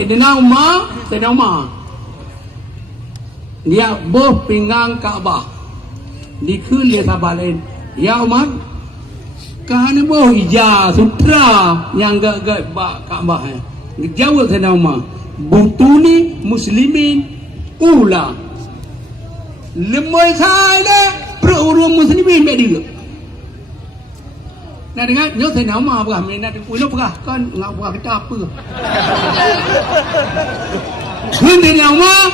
Sayyidina Umar dia boh pinggang Kaabah dikul dia sabar lain ya Umar kahana boh ija sutra yang gak Kaabah jawab Sayyidina Umar butuni muslimin ula lemoi saya perurung muslimin baik dia nak dengar nhớ Sayyidina Umar berah nak ulo berah kan ngau berah kita apa Sayyidina Umar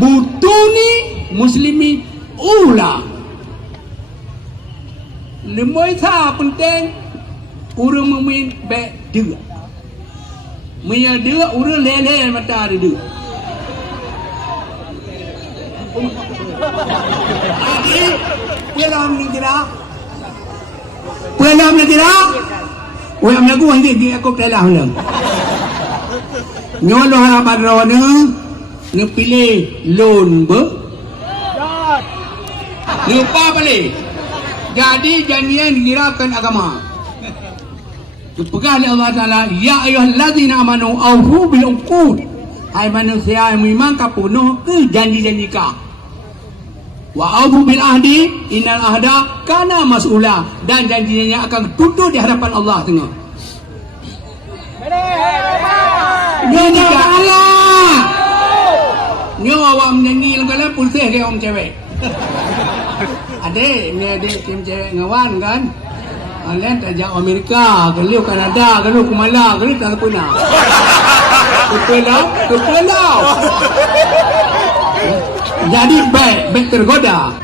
butuni muslimin ula lemoi sa penting urang mumin baik dia Maya dia urang lele mata dia. Pelam ni kira. Orang lagu hang dia aku pelam lang. Nyolo harapan rawana ne pilih loan be. Lupa balik. Jadi janjian girakan agama. Pegang oleh Allah Ta'ala ya ayyuhallazina amanu awfu bil uqud hai manusia yang memang kapunuh ke janji-janji ka wa awfu bil ahdi innal ahda kana mas'ula dan janjinya akan tutup di hadapan Allah tengah janji ka Allah nyo awak menyanyi lengkala pulseh ke om cewek adik ni adik tim cewek ngawan kan Kalian tajak Amerika, kalau Kanada, kalau Kumala, kalau tak pernah. Kepelau. Jadi baik tergoda.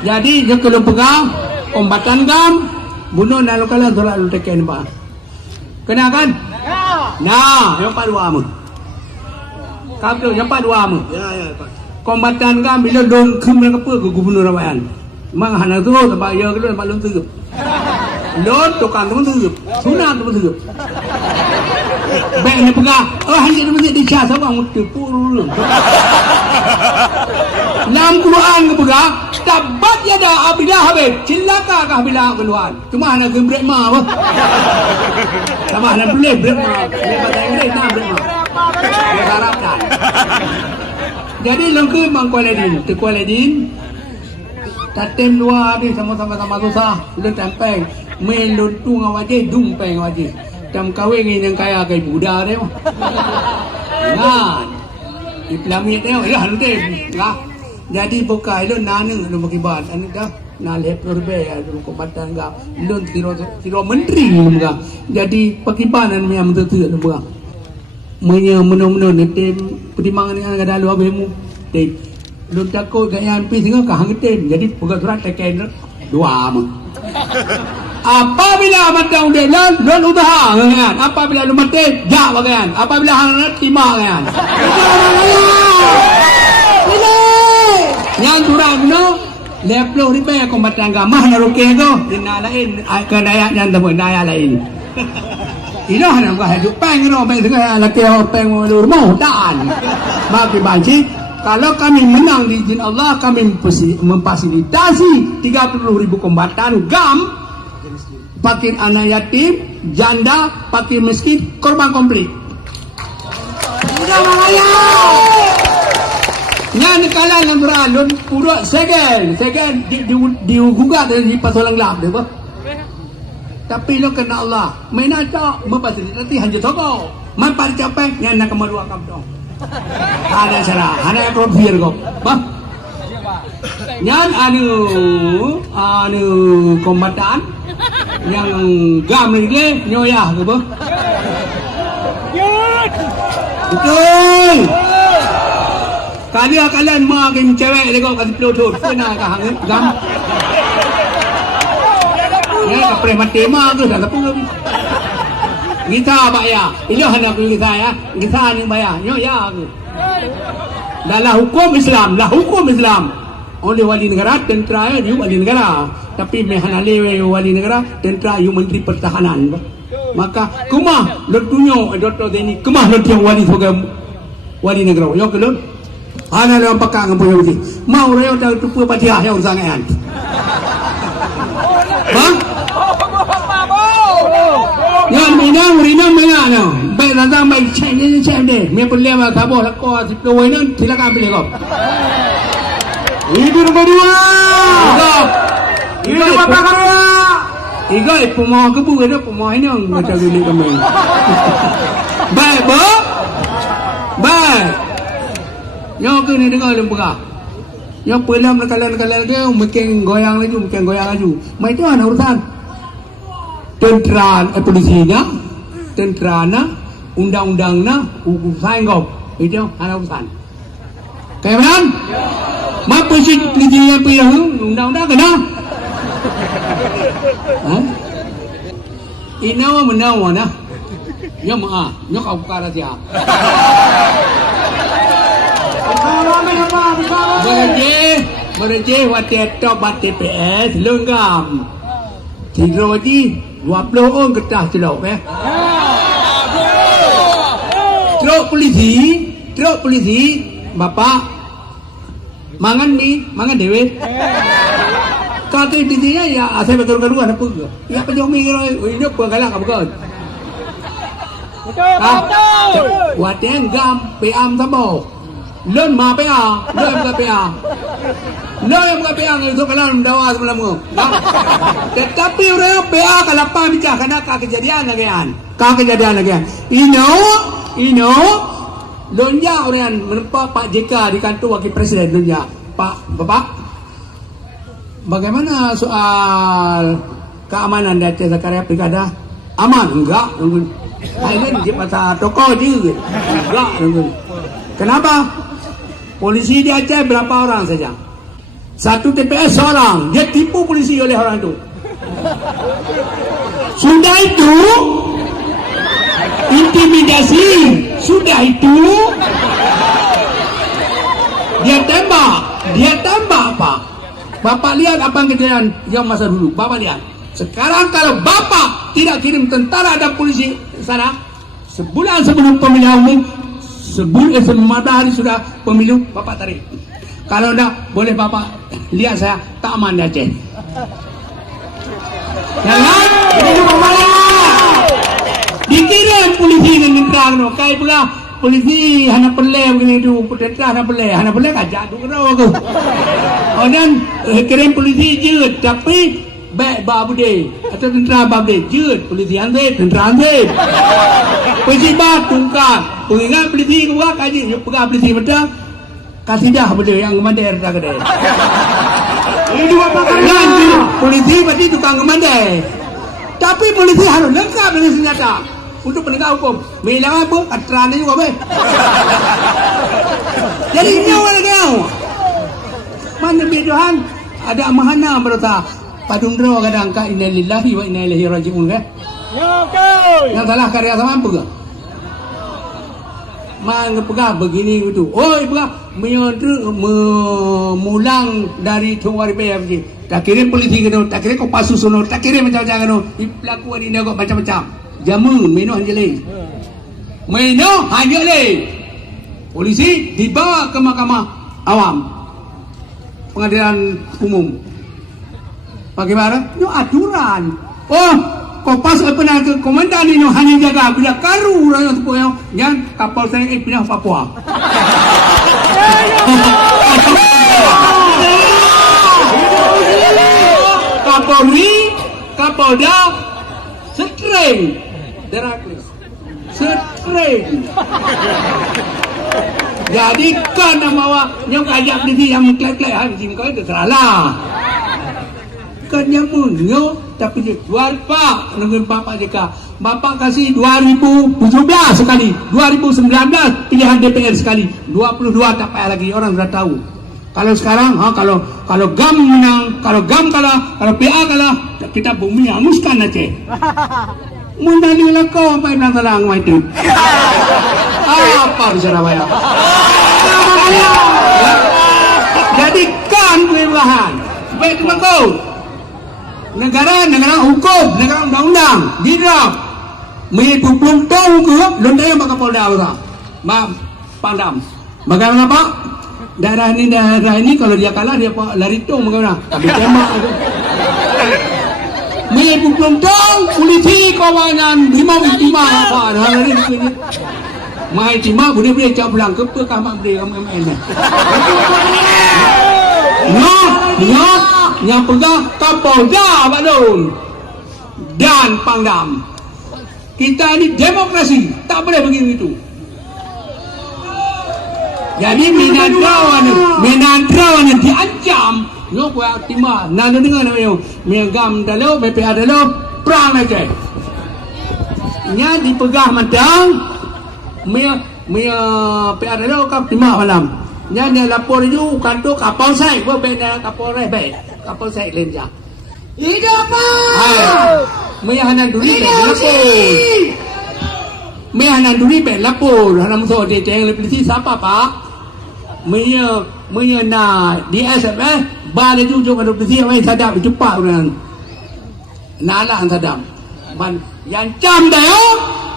Jadi dia kalau pegang kombatan gam, bunuh nalu kala solat lu teken ba. Kena kan? Nah, yang dua mu. Kau tu yang dua mu. Ya, Pak. Kombatan gam bila dong kem ke gubernur Rawayan. Mang hana tu tempat ya ke tempat lon tutup. Lon tukang tu tutup. Sunat tu tutup. Baik ni pegang. Hanya tu mesti dicas apa tipu dulu. Nam Quran ke pegang. Tabat yada abidah habib. Cilaka kah bila keluar. Cuma hana ke break ma apa. Sama hana boleh break ma. Dia bahasa Inggeris nak break ma. Dia Arab dah. Jadi lengke Mang Kualadin. Tu Kualadin tatem dua ni sama-sama susah lu tempeng main lu tu ngawaje dumpeng ngawaje jam kahwin yang kaya kai Buddha dia nah Islami dia ya lu deh lah jadi bukai lu naneng lu makibat ani dah na lep urbe lu kombatan ga lu tiro menteri ga jadi pakibanan yang betul lu ga meno ni tem pertimbangan yang ada lu abemu tem lu takut gaya MP sehingga kehangetin jadi pegang surat teken dua mah apabila mata undelan lon usaha kan apabila lu mati ja bagian apabila hang terima kan ini yang surat no leplo ribe kombatan agama na roke tu dina lain ke daya yang temu daya lain ini hanya gua hidup peng no peng segala laki peng lu mau dan bagi banci. Kalau kami menang di izin Allah, kami memfasilitasi 30.000 kombatan GAM, pakir anak yatim, janda, pakir miskin, korban konflik. Sudah mengaya. Yang kalah yang beralun pura segen digugat di pasolang lap deh, tapi lo kena Allah, main aja memfasilitasi hanya toko, mampu capai yang nak kemerua kampung. Ada cara, ada profil kok, bah. Yang anu kombatan yang gam ni nyoyah ke bah? Betul. Kalian makin cewek lekok kasih pelutut, kena kah gam? Ya, preman tema tu dah apa? Kita bayar, ini hendak kita ya, kita ni bayar, ya aku. Dalam hukum Islam, oleh wali negara, tentera you wali negara, tapi mehanale wali negara, tentera you menteri pertahanan. Maka kemah letunyo Dr. Deni, kemah letunyo wali sebagai wali negara. Yo kelon, ana dalam pakang punya wali. Mau reo dah tupu patiah yang sangat. Bang? Ya, Tuan minang, rinang minang no. Baik datang baik cek deh. Mia perlu apa kamu lakor sepuluh ini silakan pilih kau. Itu nombor 2. Itu apa karya? Iga pemain kebu ada pemain yang macam gini kami. Baik, bo. Baik. Yang ke ni dengar lembaga. Yang pelam kalian dia mungkin goyang laju. Mai tu ana urusan. Tentera polisinya, tenterana, undang-undangna, urusan kau. Itu ana urusan. Kayak mana? Ma polisi polisinya pilih undang-undang kena. Ha? Inawa menawa na. Yang maa, yang kau kara dia. Mereka watet top TPS lenggam. Tiga di 20 orang ketah celok Truk polisi, bapak mangan dewe. Kaki tidinya ya asal betul-betul apa ke? Ya pejong mi ini apa galak apa ke? Watet gam PM sabo. Lên mà PA, lên ke PA. Lên ke PA itu kalau mendawa semalam tu. Tetapi orang PA kalau apa bicara kena kejadian lagi. Ino, lonja orang menempa Pak JK di kantor wakil presiden lonja. Bapak, bagaimana soal keamanan di Aceh Zakaria Pilkada? Aman enggak? Thailand di pasar toko je. Enggak. Kenapa? Polisi di Aceh berapa orang saja? Satu TPS seorang. Dia tipu polisi oleh orang itu. Sudah itu intimidasi. Sudah itu dia tembak apa? Bapak lihat apa kejadian yang masa dulu. Bapak lihat. Sekarang kalau bapak tidak kirim tentara dan polisi sana, sebulan sebelum pemilihan umum, matahari sudah pemilu, bapak tarik. Kalau enggak, boleh bapak lihat saya tak aman di Aceh. Jangan, ini pembalap. Dikirim polisi dengan terang, no. Kayak pula polisi hana perle begini tu, tentera hana perle kajak tu kena aku. Oh dan kirim polisi je, tapi baik babude atau tentera babude je, polisi ande, tentera ande. Polisi tungkar. Pengingat polisi juga kaji, pegang polisi betul. Kasih dah benda yang kemandai dah kedai. Ini apa kan? Polisi berarti tukang kemandai. Tapi polisi harus lengkap dengan senjata untuk penegak hukum. Mehilang apa? Keterangan juga be. Jadi nyawa lagi kau. Mana Tuhan ada mahana berata. Padundro kadang ka innalillahi wa inna ilaihi rajiun ke? Yang salah karya sama apa ke? Mana pegang begini itu. Oh, pegang memulang dari Tuan RPF je. Tak kira polisi kena, tak kira kau pasu sono, tak kira macam-macam kena. Pelaku ini kau macam-macam. Jamu minum hanya le. Polisi dibawa ke mahkamah awam, pengadilan umum. Bagaimana? Itu aturan. Oh, kau pas pernah ke komandan ini hanya jaga bila karu orang itu punya yang kapal saya pindah Papua. Kapolda streng Deraklis streng. Jadi kan nama yang ajak diri yang klek-klek anjing kau itu salah. Kan yang munyo tapi dia jual pak dengan bapak JK. Bapak kasih 2017 sekali, 2019 pilihan DPR sekali, 22 tak payah lagi, orang sudah tahu. Kalau sekarang, kalau GAM menang, kalau GAM kalah, kalau PA kalah, kita bumi hanguskan Aceh. Mendalilah kau apa yang salah itu? Apa di Surabaya? Jadi kan perubahan supaya itu kau. Negara hukum, negara undang-undang, didrap. Belum tahu ke, londa yang bakal Polda besar. Pandam. Bagaimana Pak? Daerah ini kalau dia kalah dia lari tong bagaimana? Tapi tembak. Jadi pelontar polisi kawanan lima apa hari ini. Mai cima boleh cak pulang ke kamar boleh main. Yang pegang Kapolda Badun dan Pangdam. Kita ini demokrasi, tak boleh begitu. Jadi Minandrawan diancam. Yo gua timah, nana dengar yo, megam dalo, BPA dalo, perang aja. Nya dipegah madang, PA dalo kap timah malam. Nya lapor ju kantor kapal saya, gua beda kapal rebe, kapal saya lenja. Hidup apa? Hanan duri lapor. Hanan duri lapor, hanam so de teng polisi siapa pak? Na di SMS balik jujur ada polisi yang sadap cepat orang nalah sadap ban yang cam dah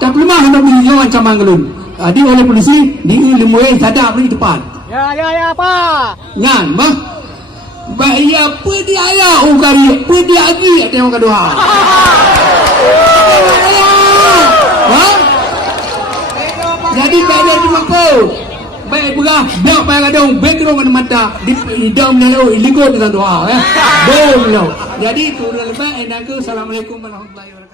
tapi mah ada polisi yang cam angelun di oleh polisi di ilmu sadap ni depan ya apa nyan bah bahaya apa dia ya ukari apa dia lagi tengok kedua jadi beda cuma kau baik pegah biar payah kadang background mana mata di dalam nelo iligo dengan doa bom lo jadi itu lebih enak. Assalamualaikum warahmatullahi wabarakatuh.